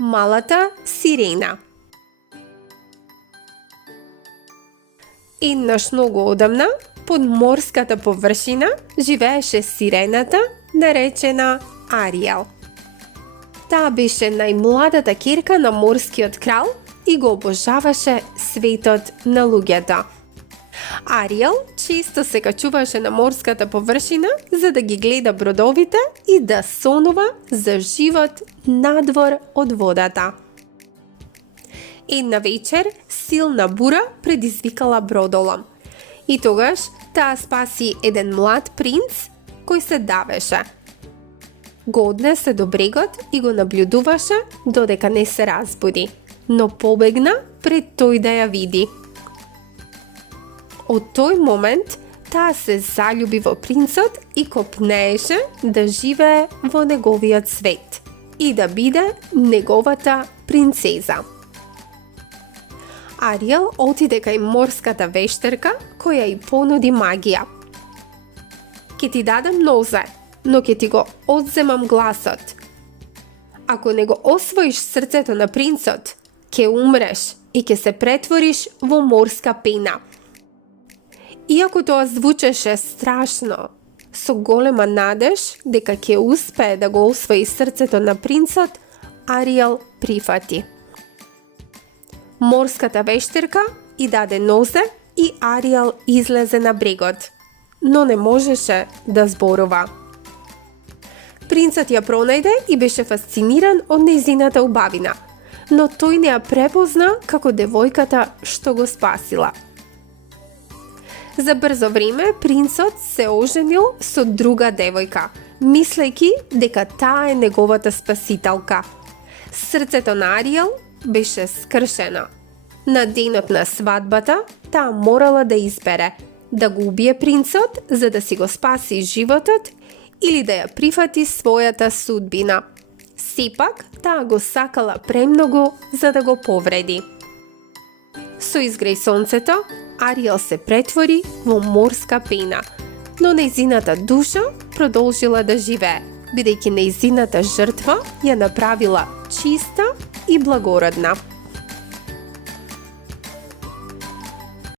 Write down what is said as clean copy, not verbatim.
Малата сирена. Еднаш многу одамна, под морската површина, живееше сирената, наречена Ариел. Таа беше најмладата ќерка на морскиот крал и го обожаваше светот на луѓето. Ариел често се качуваше на морската површина за да ги гледа бродовите и да сонува за живот надвор од водата. Една вечер силна бура предизвикала бродолом и тогаш таа спаси еден млад принц кој се давеше. Го однесе до брегот и го наблюдуваше додека не се разбуди, но побегна пред тој да ја види. Од тој момент таа се заљуби во принцот и копнееше да живее во неговиот свет и да биде неговата принцеза. Ариел отиде кај морската вештерка која ја понуди магија. Ке ти дадам нозе, но ке ти го одземам гласот. Ако не го освоиш срцето на принцот, ке умреш и ке се претвориш во морска пена. Иако тоа звучеше страшно, со голема надеж дека ќе успее да го освои срцето на принцот, Ариел прифати. Морската вештерка и даде нозе и Ариел излезе на брегот, но не можеше да зборува. Принцот ја пронајде и беше фасциниран од нејзината убавина, но тој не ја препозна како девојката што го спасила. За брзо време принцот се оженил со друга девојка, мислејќи дека таа е неговата спасителка. Срцето на Ариел беше скршено. На денот на свадбата таа морала да избере да го убие принцот за да си го спаси животот или да ја прифати својата судбина. Сепак таа го сакала премногу за да го повреди. Со изгреј сонцето, Ариел се претвори во морска пена, но нејзината душа продолжила да живее, бидејќи нејзината жртва ја направила чиста и благородна.